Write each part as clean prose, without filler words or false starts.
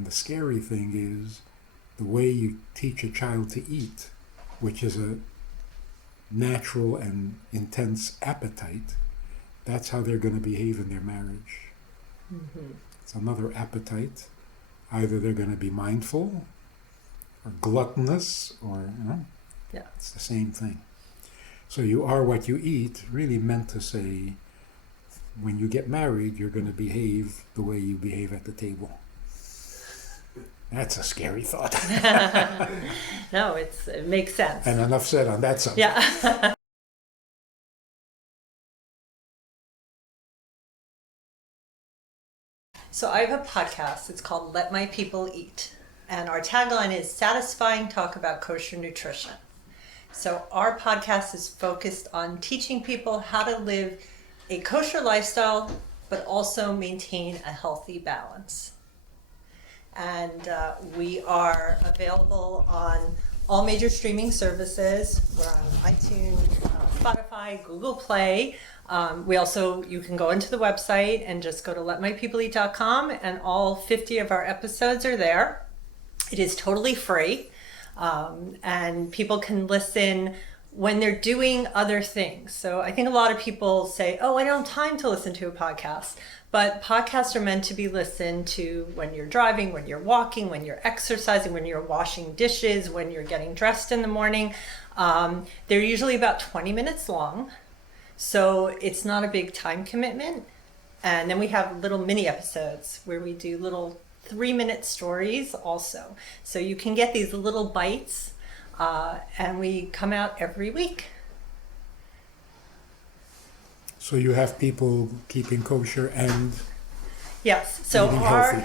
And the scary thing is the way you teach a child to eat, which is a natural and intense appetite, that's how they're going to behave in their marriage. Mm-hmm. It's another appetite. Either they're going to be mindful or gluttonous, or Yeah. it's the same thing. So you are what you eat really meant to say, when you get married, you're going to behave the way you behave at the table. That's a scary thought. No, it makes sense. And enough said on that subject. Yeah. So I have a podcast. It's called Let My People Eat. And our tagline is Satisfying Talk About Kosher Nutrition. So our podcast is focused on teaching people how to live a kosher lifestyle, but also maintain a healthy balance. And we are available on all major streaming services. We're on iTunes, Spotify, Google Play. You can go into the website and just go to letmypeopleeat.com, and all 50 of our episodes are there. It is totally free, and people can listen when they're doing other things. So I think a lot of people say, oh, I don't have time to listen to a podcast. But podcasts are meant to be listened to when you're driving, when you're walking, when you're exercising, when you're washing dishes, when you're getting dressed in the morning. They're usually about 20 minutes long. So it's not a big time commitment. And then we have little mini episodes where we do little 3-minute stories also. So you can get these little bites, and we come out every week. So you have people keeping kosher and Yes. So eating healthy.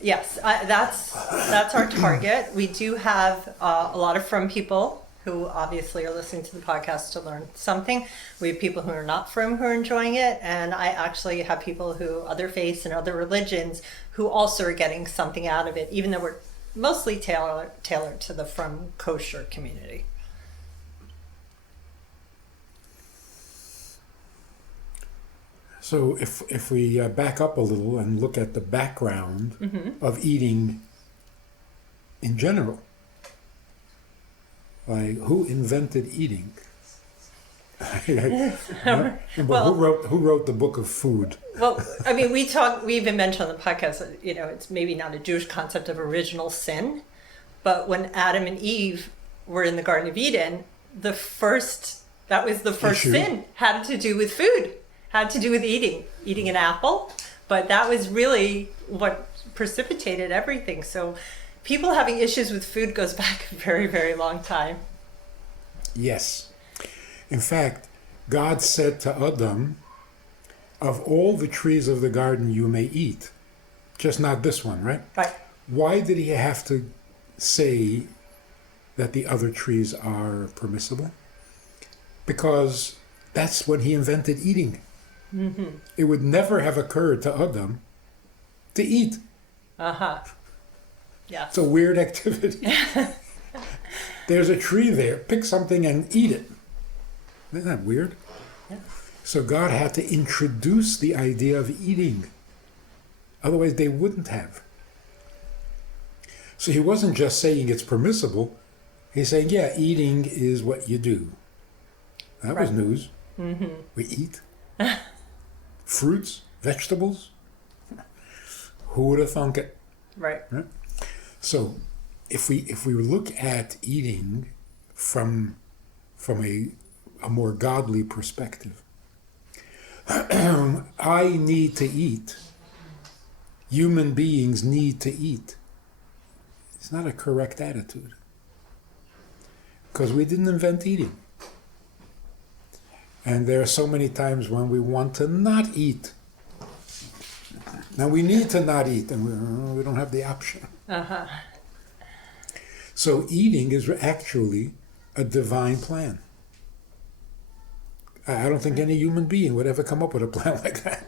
That's our target. We do have a lot of Frum people who obviously are listening to the podcast to learn something. We have people who are not Frum who are enjoying it, and I actually have people who other faiths and other religions who also are getting something out of it, even though we're mostly tailored to the Frum kosher community. So if we back up a little and look at the background Mm-hmm. of eating in general, like who invented eating? Well- who wrote the book of food? Well, I mean, we even mentioned on the podcast that, it's maybe not a Jewish concept of original sin, but when Adam and Eve were in the Garden of Eden, that was the first Issue. sin, had to do with food, had to do with eating an apple, but that was really what precipitated everything. So people having issues with food goes back a very, very long time. Yes. In fact, God said to Adam, of all the trees of the garden you may eat, just not this one, right? Right. Why did he have to say that the other trees are permissible? Because that's when he invented eating. Mm-hmm. It would never have occurred to Adam to eat. Uh-huh. Yeah. It's a weird activity. There's a tree there. Pick something and eat it. Isn't that weird? Yeah. So God had to introduce the idea of eating. Otherwise, they wouldn't have. So he wasn't just saying it's permissible. He's saying, yeah, eating is what you do. That was Right. news. Mm-hmm. We eat. Fruits, vegetables. Who would have thunk it? Right. So if we look at eating from a more godly perspective, I need to eat. Human beings need to eat. It's not a correct attitude. Because we didn't invent eating. And there are so many times when we want to not eat. Now we need to not eat, and we don't have the option. Uh-huh. So eating is actually a divine plan. I don't think any human being would ever come up with a plan like that.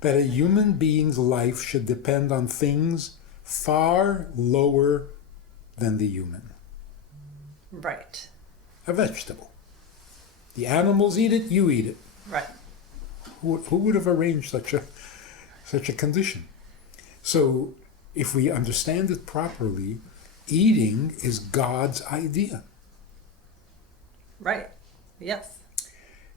That a human being's life should depend on things far lower than the human. Right. A vegetable. The animals eat it, you eat it. Right. Who would have arranged such a condition? So if we understand it properly, eating is God's idea. Right. Yes.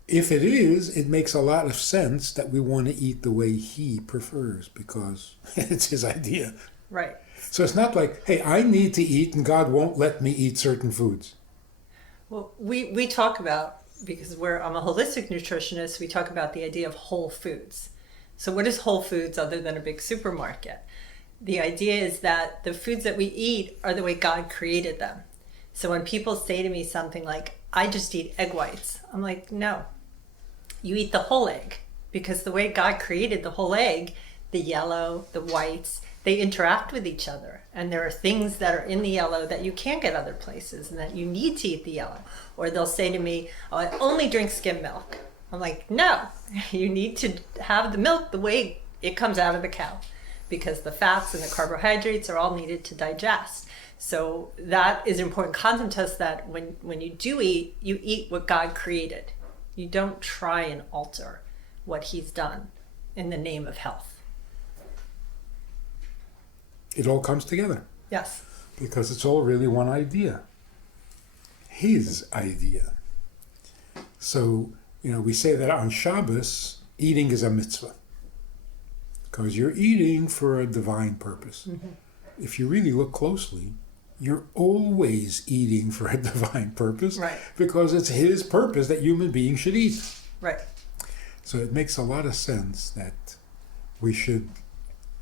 If it is, it makes a lot of sense that we want to eat the way he prefers because it's his idea. Right. So it's not like, hey, I need to eat and God won't let me eat certain foods. Well, we talk about, because I'm a holistic nutritionist, we talk about the idea of whole foods. So what is whole foods other than a big supermarket? The idea is that the foods that we eat are the way God created them. So when people say to me something like, I just eat egg whites, I'm like, no, you eat the whole egg, because the way God created the whole egg, the yellow, the whites, they interact with each other. And there are things that are in the yellow that you can't get other places and that you need to eat the yellow. Or they'll say to me, oh, I only drink skim milk. I'm like, no, you need to have the milk the way it comes out of the cow, because the fats and the carbohydrates are all needed to digest. So that is an important concept to us, that when you do eat, you eat what God created. You don't try and alter what he's done in the name of health. It all comes together. Yes. Because it's all really one idea. His idea. So, we say that on Shabbos, eating is a mitzvah. Because you're eating for a divine purpose. Mm-hmm. If you really look closely, you're always eating for a divine purpose. Right. Because it's his purpose that human beings should eat. Right. So it makes a lot of sense that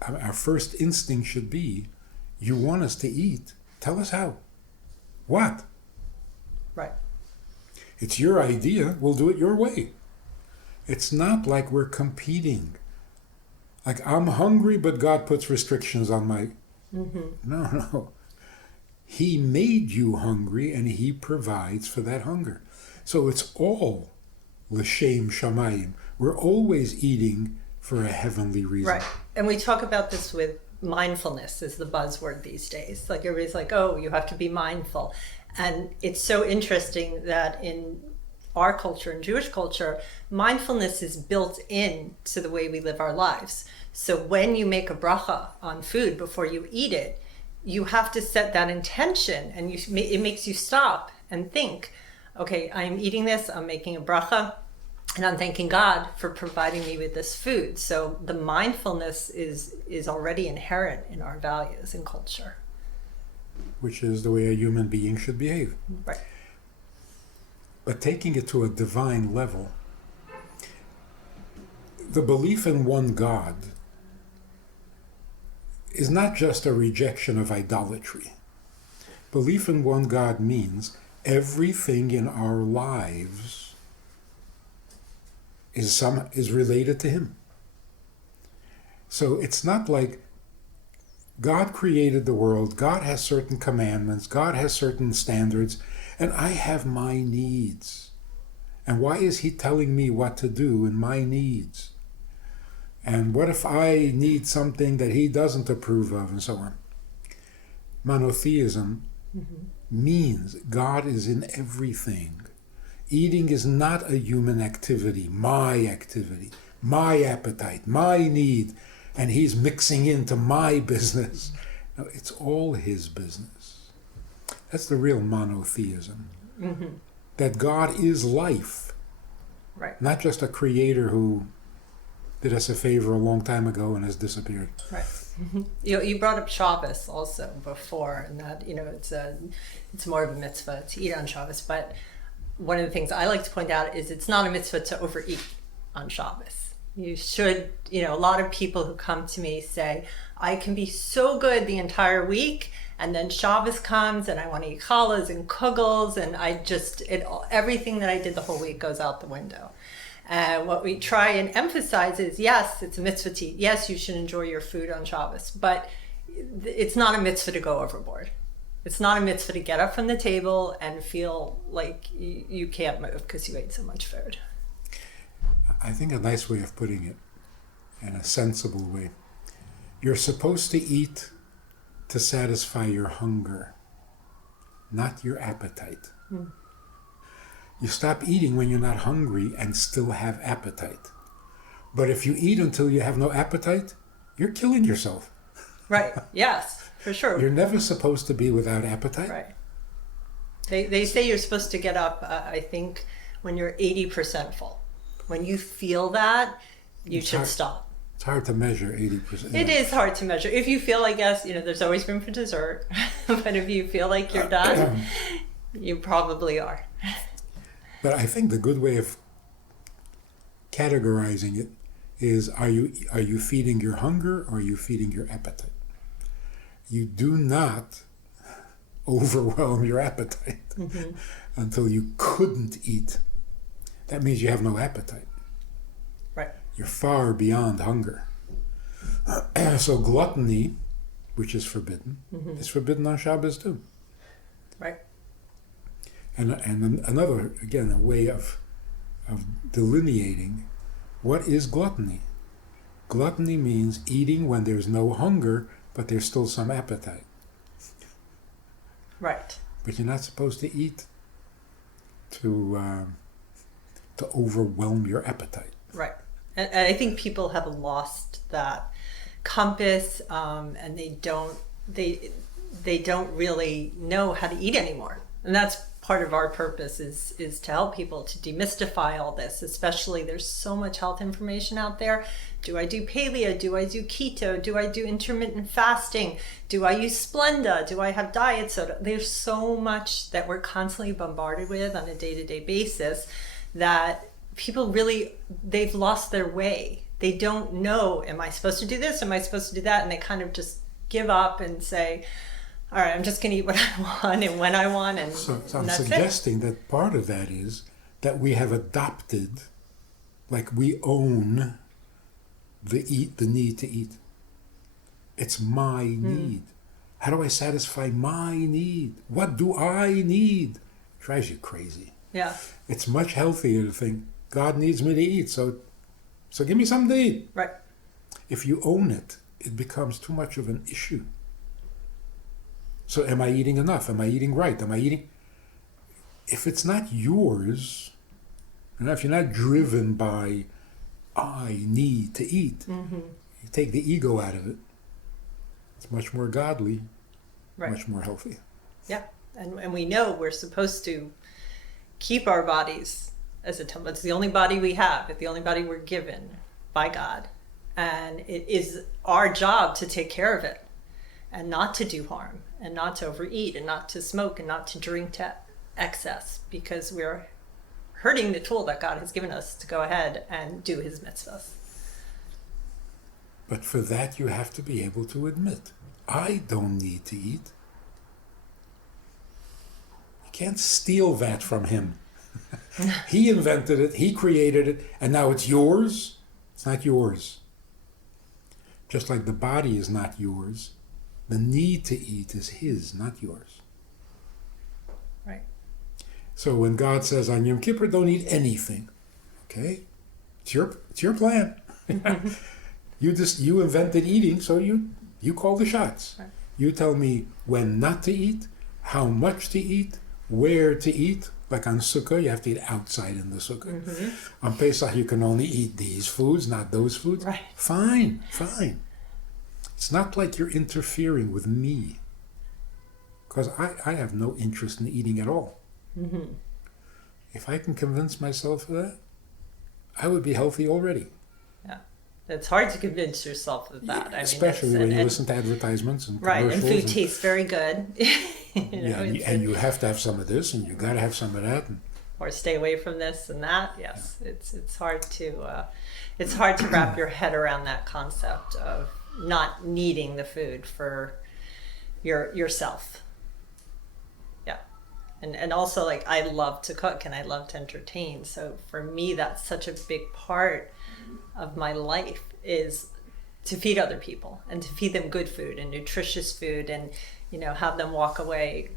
our first instinct should be, you want us to eat, tell us how. What? Right. It's your idea, we'll do it your way. It's not like we're competing. Like, I'm hungry, but God puts restrictions on my... Mm-hmm. No. He made you hungry, and he provides for that hunger. So it's all l'shem shamayim. We're always eating for a heavenly reason. Right. And we talk about this with mindfulness is the buzzword these days. Like, everybody's like, oh, you have to be mindful. And it's so interesting that in our culture, in Jewish culture, mindfulness is built in to the way we live our lives. So when you make a bracha on food before you eat it, you have to set that intention, and it makes you stop and think, okay, I'm eating this, I'm making a bracha, and I'm thanking God for providing me with this food. So the mindfulness is already inherent in our values and culture. Which is the way a human being should behave. Right. But taking it to a divine level, the belief in one God is not just a rejection of idolatry. Belief in one God means everything in our lives is related to him. So it's not like God created the world, God has certain commandments, God has certain standards, and I have my needs. And why is he telling me what to do in my needs? And what if I need something that he doesn't approve of, and so on? Monotheism means God is in everything. Eating is not a human activity, my appetite, my need, and he's mixing into my business. No, it's all his business. That's the real monotheism. Mm-hmm. That God is life. Right. Not Not just a creator who did us a favor a long time ago and has disappeared. Right. Mm-hmm. You brought up Shabbos also before, and that it's more of a mitzvah to eat on Shabbos. But one of the things I like to point out is it's not a mitzvah to overeat on Shabbos. You should, a lot of people who come to me say, I can be so good the entire week, and then Shabbos comes and I want to eat challahs and kugels, and everything that I did the whole week goes out the window. And what we try and emphasize is, yes, it's a mitzvah to eat. Yes, you should enjoy your food on Shabbos, but it's not a mitzvah to go overboard. It's not a mitzvah to get up from the table and feel like you can't move because you ate so much food. I think a nice way of putting it, in a sensible way, you're supposed to eat to satisfy your hunger, not your appetite. Mm. You stop eating when you're not hungry and still have appetite. But if you eat until you have no appetite, you're killing yourself. Right. Yes, for sure. You're never supposed to be without appetite. Right. They say you're supposed to get up, I think, when you're 80% full. When you feel that, you should stop. It's hard to measure 80%. It is hard to measure. If you feel, I guess, there's always room for dessert. But if you feel like you're done, you probably are. But I think the good way of categorizing it is, are you feeding your hunger or are you feeding your appetite? You do not overwhelm your appetite until you couldn't eat. That means you have no appetite. Right. You're far beyond hunger. So gluttony, which is forbidden, is forbidden on Shabbos too. Right. And another, again, a way of delineating what is gluttony. Gluttony means eating when there's no hunger, but there's still some appetite. Right. But you're not supposed to eat to overwhelm your appetite. Right. And I think people have lost that compass, and they don't really know how to eat anymore. And that's part of our purpose is to help people to demystify all this, especially there's so much health information out there. Do I do paleo? Do I do keto? Do I do intermittent fasting? Do I use Splenda? Do I have diet soda? There's so much that we're constantly bombarded with on a day-to-day basis that people really, they've lost their way. They don't know, am I supposed to do this? Am I supposed to do that? And they kind of just give up and say, all right, I'm just going to eat what I want and when I want. And so I'm and that's suggesting that part of that is that we have adopted, like we own the need to eat. It's my need. How do I satisfy my need? What do I need? Drives you crazy. Yeah. It's much healthier to think, God needs me to eat, so give me something to eat. Right. If you own it, it becomes too much of an issue. So am I eating enough? Am I eating right? Am I eating? If it's not yours, and if you're not driven by, I need to eat, you take the ego out of it, it's much more godly, Right. much more healthy. Yeah. And we know we're supposed to keep our bodies as a temple. It's the only body we have. It's the only body we're given by God. And it is our job to take care of it and not to do harm and not to overeat and not to smoke and not to drink to excess, because we're hurting the tool that God has given us to go ahead and do his mitzvahs. But for that, you have to be able to admit, I don't need to eat. You can't steal that from him. He invented it, he created it, and now it's yours. It's not yours. Just like the body is not yours, the need to eat is his, not yours. Right. So when God says on Yom Kippur, don't eat anything, okay? It's your plan. You invented eating, so you call the shots. Right. You tell me when not to eat, how much to eat, where to eat. Like on Sukkah, you have to eat outside in the Sukkah. On Pesach, you can only eat these foods, not those foods. Right. Fine. It's not like you're interfering with me. Because I have no interest in eating at all. If I can convince myself of that, I would be healthy already. Yeah. It's hard to convince yourself of that. Especially when you listen to advertisements and commercials. Right, and food tastes very good. And you have to have some of this, and you got to have some of that. Or stay away from this and that. Yes, yeah. It's hard to wrap your head around that concept of not needing the food for yourself. Yeah, and also, like, I love to cook and I love to entertain. So for me, that's such a big part of my life, is to feed other people and to feed them good food and nutritious food, and have them walk away,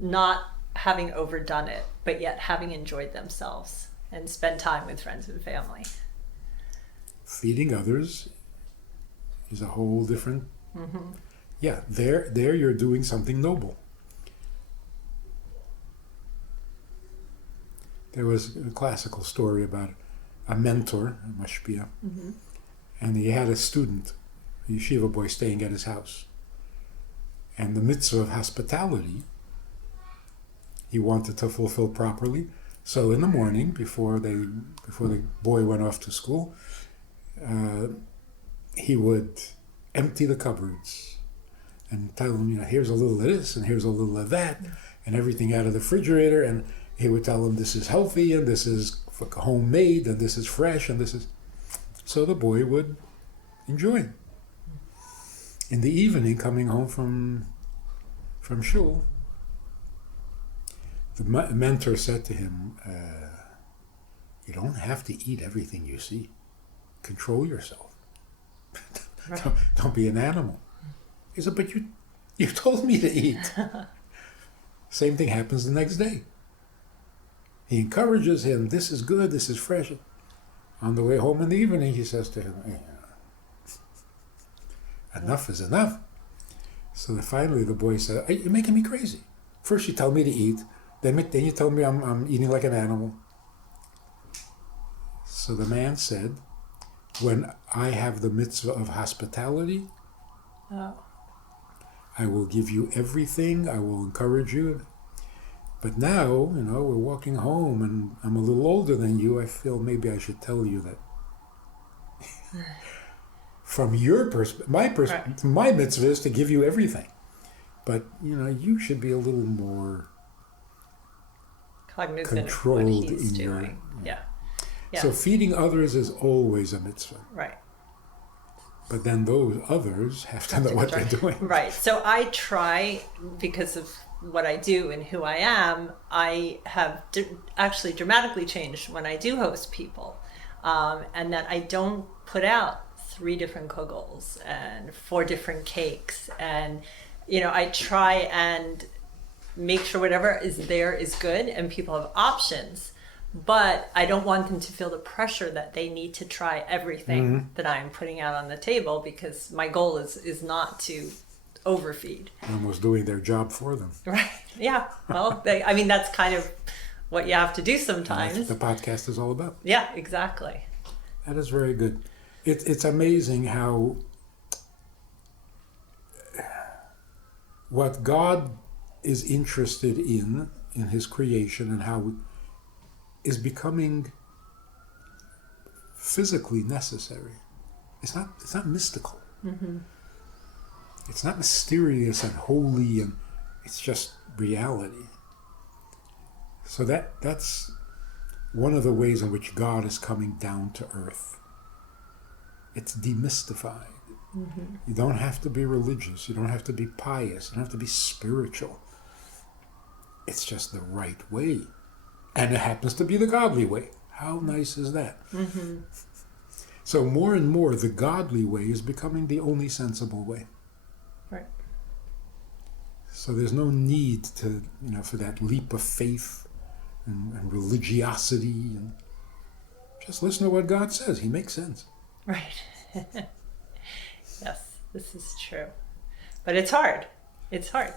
not having overdone it, but yet having enjoyed themselves and spend time with friends and family. Feeding others is a whole different. Yeah, there you're doing something noble. There was a classical story about a mentor, a mashpia, and he had a student a yeshiva boy staying at his house. And the mitzvah of hospitality he wanted to fulfill properly. So in the morning, before the boy went off to school, he would empty the cupboards and tell him, here's a little of this and here's a little of that, and everything out of the refrigerator. And he would tell him this is healthy and this is homemade and this is fresh and this is. So the boy would enjoy. In the evening, coming home from shul, the mentor said to him, you don't have to eat everything you see. Control yourself. Right. Don't be an animal. He said, but you told me to eat. Same thing happens the next day. He encourages him, this is good, this is fresh. On the way home in the evening, he says to him, enough is enough. So finally the boy said, you're making me crazy. First you tell me to eat, then you tell me I'm eating like an animal. So the man said, when I have the mitzvah of hospitality, I will give you everything, I will encourage you. But now, we're walking home and I'm a little older than you, I feel maybe I should tell you that from your perspective, my mitzvah is to give you everything. But, you should be a little more cognizant controlled of what he's in doing. Yeah. So feeding others is always a mitzvah. Right. But then those others have to know what they're doing. Right. So I try, because of what I do and who I am, I have actually dramatically changed when I do host people. And that I don't put out 3 different kugels and 4 different cakes. And, I try and make sure whatever is there is good and people have options. But I don't want them to feel the pressure that they need to try everything that I'm putting out on the table, because my goal is not to overfeed. Almost doing their job for them. Right. Yeah. Well, that's kind of what you have to do sometimes. That's what the podcast is all about. Yeah, exactly. That is very good. It's amazing how what God is interested in his creation and how is becoming physically necessary. It's not mystical. Mm-hmm. It's not mysterious and holy, and it's just reality. So that's one of the ways in which God is coming down to earth. It's demystified. Mm-hmm. You don't have to be religious. You don't have to be pious. You don't have to be spiritual. It's just the right way. And it happens to be the godly way. How nice is that? Mm-hmm. So more and more, the godly way is becoming the only sensible way. Right. So there's no need to, for that leap of faith and religiosity. And just listen to what God says. He makes sense. Right. Yes, this is true. But it's hard. It's hard.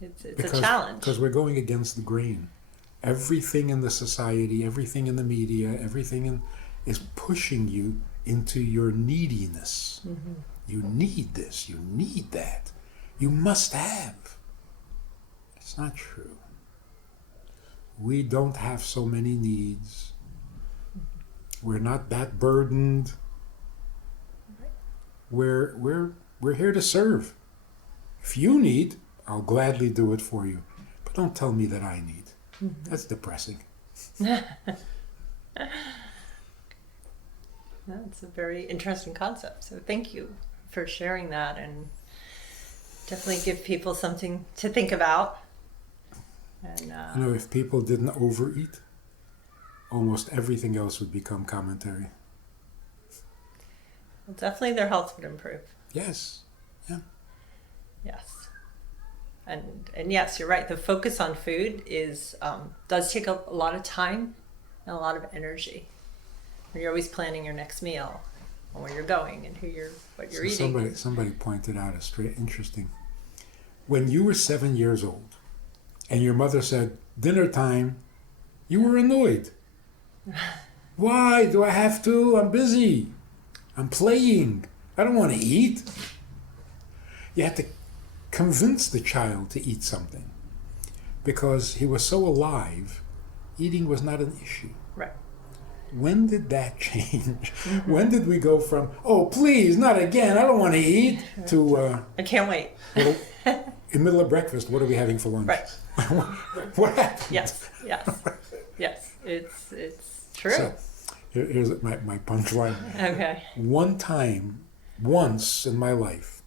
It's a challenge. Because we're going against the grain. Everything in the society, everything in the media, is pushing you into your neediness. Mm-hmm. You need this, you need that, you must have. It's not true. We don't have so many needs. We're not that burdened. We're here to serve. If you need, I'll gladly do it for you. But don't tell me that I need. Mm-hmm. That's depressing. That's a very interesting concept. So thank you for sharing that, and definitely give people something to think about. And if people didn't overeat, almost everything else would become commentary. Well, definitely their health would improve. Yes. Yeah. Yes. And yes, you're right. The focus on food does take a lot of time and a lot of energy. And you're always planning your next meal, and where you're going, and what you're eating. Somebody pointed out interesting. When you were 7 years old, and your mother said dinner time, you were annoyed. Why do I have to? I'm busy. I'm playing. I don't want to eat. You had to convince the child to eat something because he was so alive, eating was not an issue. Right. When did that change? When did we go from, oh, please, not again, I don't want to eat, to... I can't wait. Well, in the middle of breakfast, what are we having for lunch? Right. What happened? Yes. It's true. So, here's my punchline. Okay. Once in my life,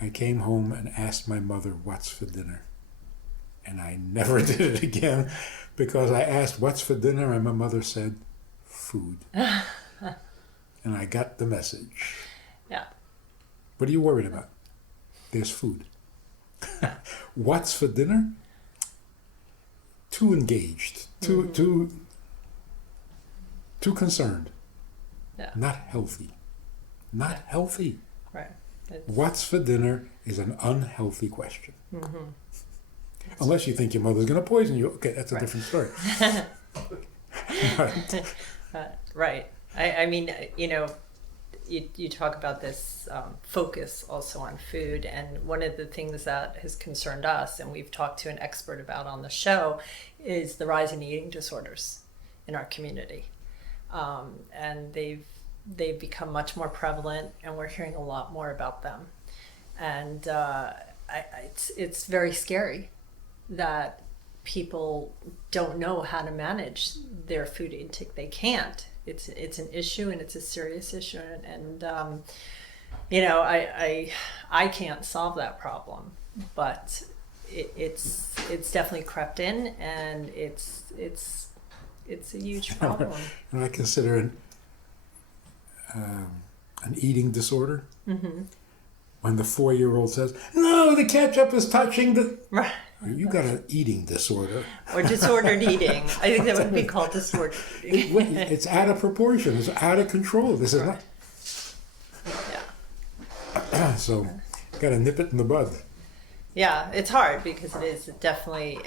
I came home and asked my mother, what's for dinner? And I never did it again because I asked, what's for dinner? And my mother said, food. And I got the message. Yeah. What are you worried about? There's food. What's for dinner? Too engaged, too concerned. Yeah. Not healthy. Not healthy. Right. What's for dinner is an unhealthy question. Unless you think your mother's going to poison you. Okay, that's a different story. Right. I mean, you talk about this focus also on food, and one of the things that has concerned us, and we've talked to an expert about on the show, is the rise in eating disorders in our community, and they've become much more prevalent, and we're hearing a lot more about them, and it's very scary that people don't know how to manage their food intake. They can't. It's an issue, and it's a serious issue, and I can't solve that problem, but it's definitely crept in, and it's a huge problem. And I consider an eating disorder when the 4-year-old says, "No, the ketchup is touching the." Right. You got an eating disorder. Or disordered eating. I think that would be called disordered eating. It's out of proportion. It's out of control. This is not. Yeah. So, got to nip it in the bud. Yeah, it's hard because it is definitely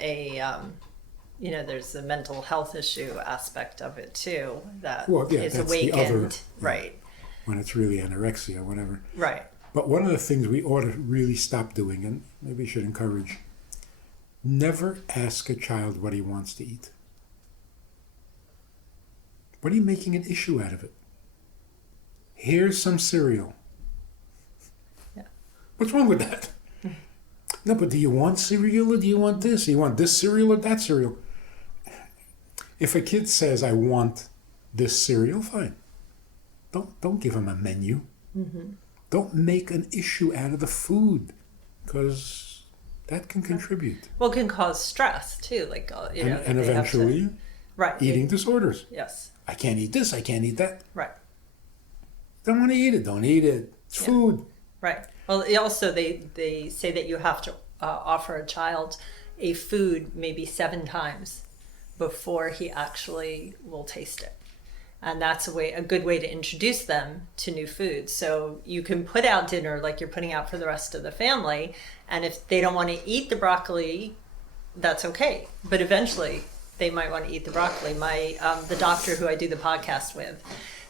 there's a mental health issue aspect of it too that is awakened. The other, right. When it's really anorexia or whatever. Right. But one of the things we ought to really stop doing, and maybe should encourage, never ask a child what he wants to eat. What are you making an issue out of it? Here's some cereal. Yeah. What's wrong with that? No, but do you want cereal or do you want this? Do you want this cereal or that cereal? If a kid says, I want this cereal, fine. Don't give him a menu. Don't make an issue out of the food, because that can contribute. Well, it can cause stress too, and eventually eating disorders. Yes. I can't eat this, I can't eat that. Right. Don't want to eat it, don't eat it. It's food. Right. Well, also they say that you have to offer a child a food maybe 7 times before he actually will taste it. And that's a good way to introduce them to new foods. So you can put out dinner like you're putting out for the rest of the family, and if they don't want to eat the broccoli, that's okay. But eventually they might want to eat the broccoli. The doctor who I do the podcast with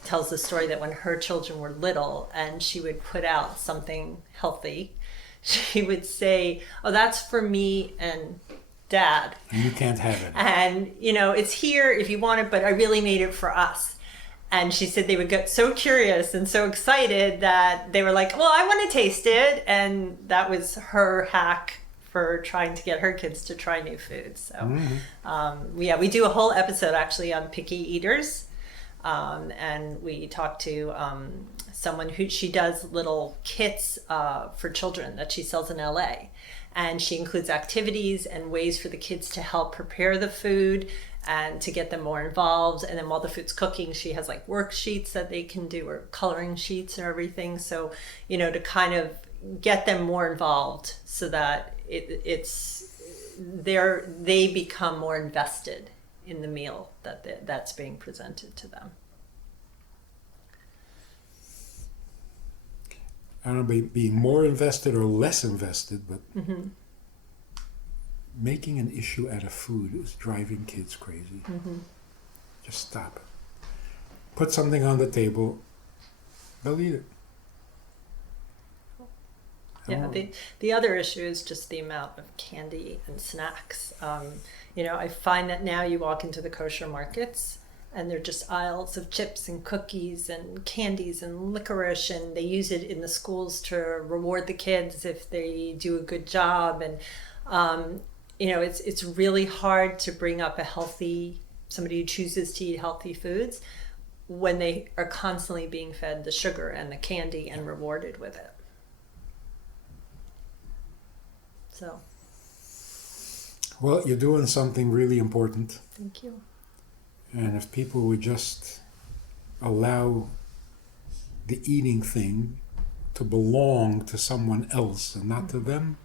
tells the story that when her children were little and she would put out something healthy, she would say, "Oh, that's for me and Dad. And you can't have it. And, it's here if you want it, but I really made it for us." And she said they would get so curious and so excited that they were like, "Well, I want to taste it." And that was her hack for trying to get her kids to try new foods. So, we do a whole episode actually on picky eaters. And we talked to someone who she does little kits for children that she sells in LA. And she includes activities and ways for the kids to help prepare the food and to get them more involved. And then while the food's cooking, she has like worksheets that they can do, or coloring sheets and everything. So, to kind of get them more involved so that they become more invested in the meal that's being presented to them. I don't know, be more invested or less invested, but making an issue out of food is driving kids crazy. Just stop it. Put something on the table, they'll eat it. Yeah, the other issue is just the amount of candy and snacks. I find that now you walk into the kosher markets and they're just aisles of chips and cookies and candies and licorice, and they use it in the schools to reward the kids if they do a good job. And it's really hard to bring up somebody who chooses to eat healthy foods when they are constantly being fed the sugar and the candy and rewarded with it. So. Well, you're doing something really important. Thank you. And if people would just allow the eating thing to belong to someone else and not to them,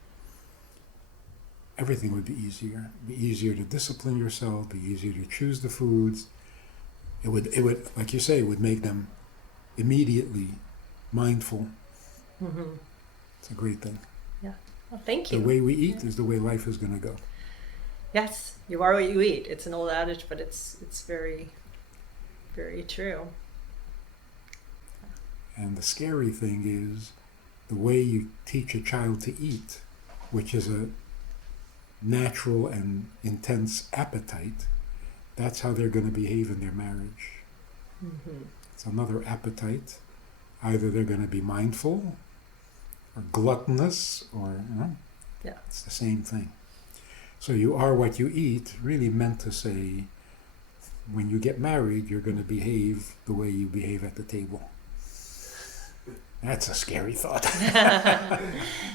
everything would be easier. It'd be easier to discipline yourself, be easier to choose the foods. It would, like you say, it would make them immediately mindful. Mm-hmm. It's a great thing. Yeah. Well, thank you. The way we eat is the way life is going to go. Yes, you are what you eat. It's an old adage, but it's very, very true. And the scary thing is the way you teach a child to eat, which is a natural and intense appetite, that's how they're going to behave in their marriage. Mm-hmm. It's another appetite. Either they're going to be mindful or gluttonous, or it's the same thing. So you are what you eat really meant to say, when you get married, you're going to behave the way you behave at the table. That's a scary thought.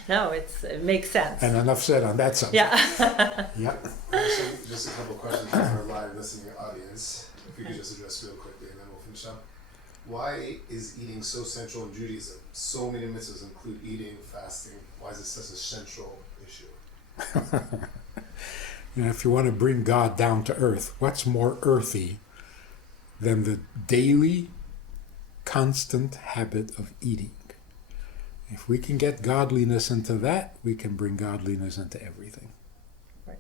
No, it makes sense. And enough said on that subject. Yeah. Yep. So just a couple questions from our live listening audience. If you could just address real quickly and then we'll finish up. Why is eating so central in Judaism? So many mitzvahs include eating, fasting. Why is it such a central issue? If you want to bring God down to earth, what's more earthy than the daily, constant habit of eating? If we can get godliness into that, we can bring godliness into everything. Right.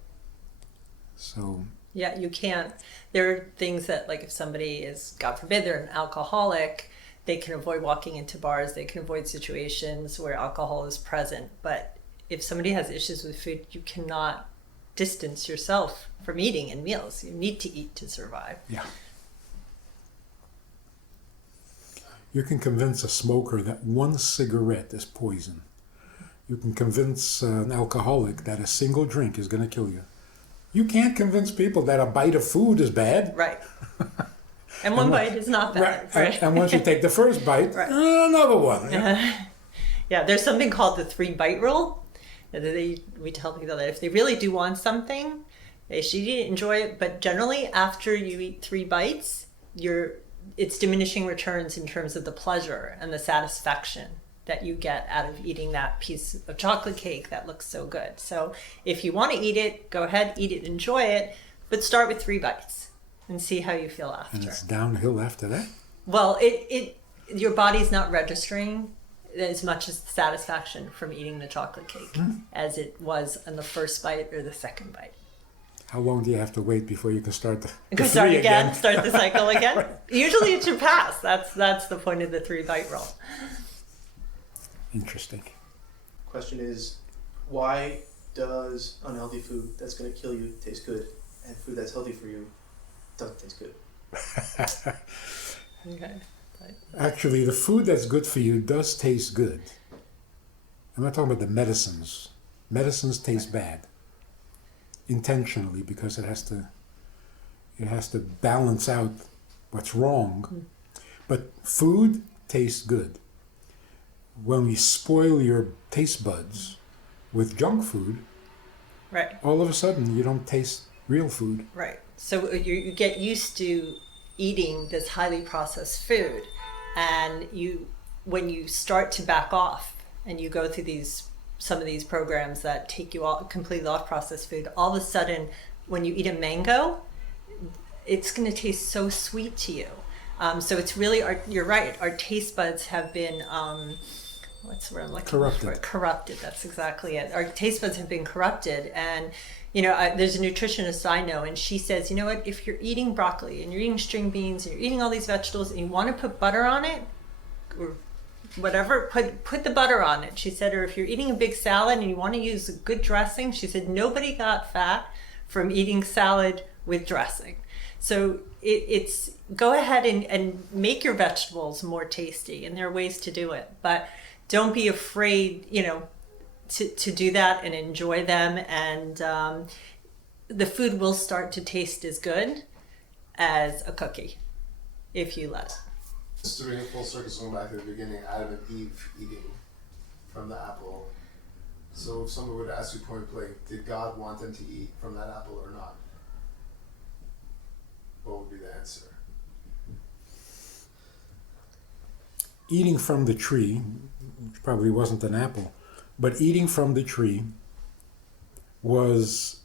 So. Yeah, you can't. There are things that, like, if somebody is, God forbid, they're an alcoholic, they can avoid walking into bars, they can avoid situations where alcohol is present. But if somebody has issues with food, you cannot distance yourself from eating in meals. You need to eat to survive. Yeah. You can convince a smoker that one cigarette is poison. You can convince an alcoholic that a single drink is going to kill you. You can't convince people that a bite of food is bad. Right. And one bite is not bad. Right. And once you take the first bite, right. Another one. Yeah, there's something called the 3-bite rule. We tell people that if they really do want something, they should eat it, enjoy it. But generally, after you eat 3 bites, it's diminishing returns in terms of the pleasure and the satisfaction that you get out of eating that piece of chocolate cake that looks so good. So if you want to eat it, go ahead, eat it, enjoy it, but start with 3 bites and see how you feel after. And it's downhill after that? Well, your body's not registering as much as the satisfaction from eating the chocolate cake as it was in the first bite or the second bite. How long do you have to wait before you can start the start three again, start the cycle again? Right. Usually it should pass. That's the point of the 3-bite rule. Interesting. Question is, why does unhealthy food that's going to kill you taste good, and food that's healthy for you doesn't taste good? Okay. Actually, the food that's good for you does taste good. I'm not talking about the medicines. Medicines taste bad. Intentionally, because it has to balance out what's wrong. But food tastes good. When we spoil your taste buds with junk food, right, all of a sudden you don't taste real food. Right. So you get used to eating this highly processed food, and when you start to back off and you go through some of these programs that take you all completely off processed food, all of a sudden when you eat a mango, it's going to taste so sweet to you. So it's really, you're right, our taste buds have been what's the word I'm looking for? Corrupted. That's exactly it. Our taste buds have been corrupted. And there's a nutritionist I know, and she says, you know what, if you're eating broccoli and you're eating string beans and you're eating all these vegetables and you want to put butter on it, or whatever, put the butter on it. She said, or if you're eating a big salad and you want to use a good dressing, she said, nobody got fat from eating salad with dressing. So it's go ahead and make your vegetables more tasty, and there are ways to do it. But don't be afraid, to do that and enjoy them. And the food will start to taste as good as a cookie if you let it. Just to bring it full circle, going back to the beginning, Adam and Eve eating from the apple. So if someone would ask you point blank, did God want them to eat from that apple or not? What would be the answer? Eating from the tree, which probably wasn't an apple, but eating from the tree was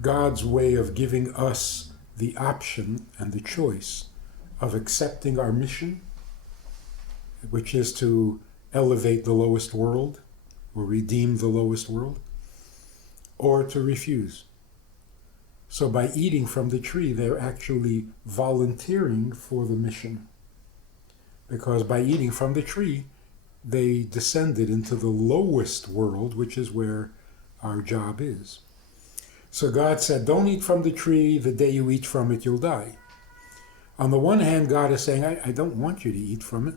God's way of giving us the option and the choice of accepting our mission, which is to elevate the lowest world or redeem the lowest world, or to refuse. So by eating from the tree, they're actually volunteering for the mission. Because by eating from the tree, they descended into the lowest world, which is where our job is. So God said, don't eat from the tree. The day you eat from it, you'll die. On the one hand, God is saying, I don't want you to eat from it.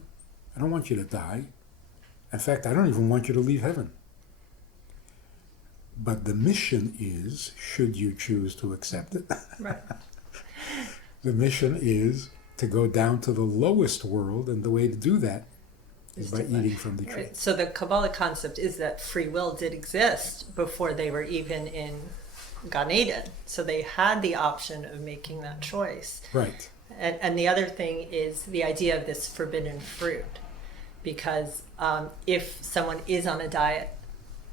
I don't want you to die. In fact, I don't even want you to leave heaven. But the mission is, should you choose to accept it, Right. the mission is to go down to the lowest world, and the way to do that is by eating from the tree. Right. So the Kabbalah concept is that free will did exist before they were even in Gan Eden. So they had the option of making that choice. Right. And the other thing is the idea of this forbidden fruit. Because if someone is on a diet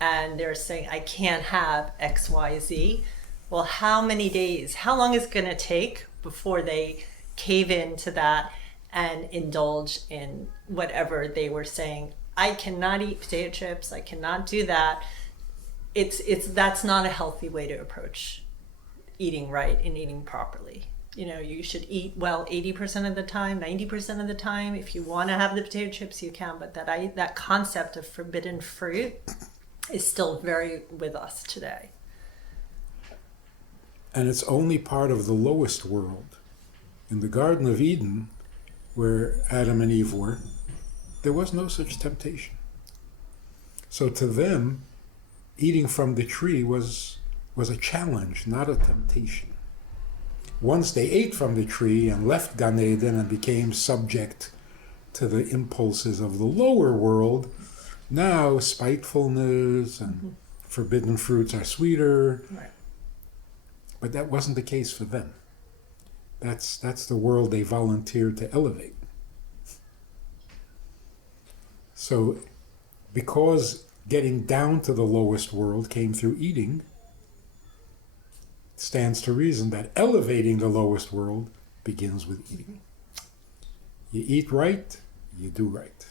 and they're saying, I can't have X, Y, Z, well, how many days, how long is it going to take before they cave into that and indulge in whatever they were saying? I cannot eat potato chips. I cannot do that. That's not a healthy way to approach eating right and eating properly. You should eat well 80% of the time, 90% of the time. If you want to have the potato chips, you can. But that concept of forbidden fruit is still very with us today. And it's only part of the lowest world. In the Garden of Eden, where Adam and Eve were, there was no such temptation. So to them, eating from the tree was a challenge, not a temptation. Once they ate from the tree and left Gan Eden and became subject to the impulses of the lower world, now spitefulness and forbidden fruits are sweeter. Right. But that wasn't the case for them. That's the world they volunteered to elevate. So because getting down to the lowest world came through eating, it stands to reason that elevating the lowest world begins with eating. You eat right, you do right.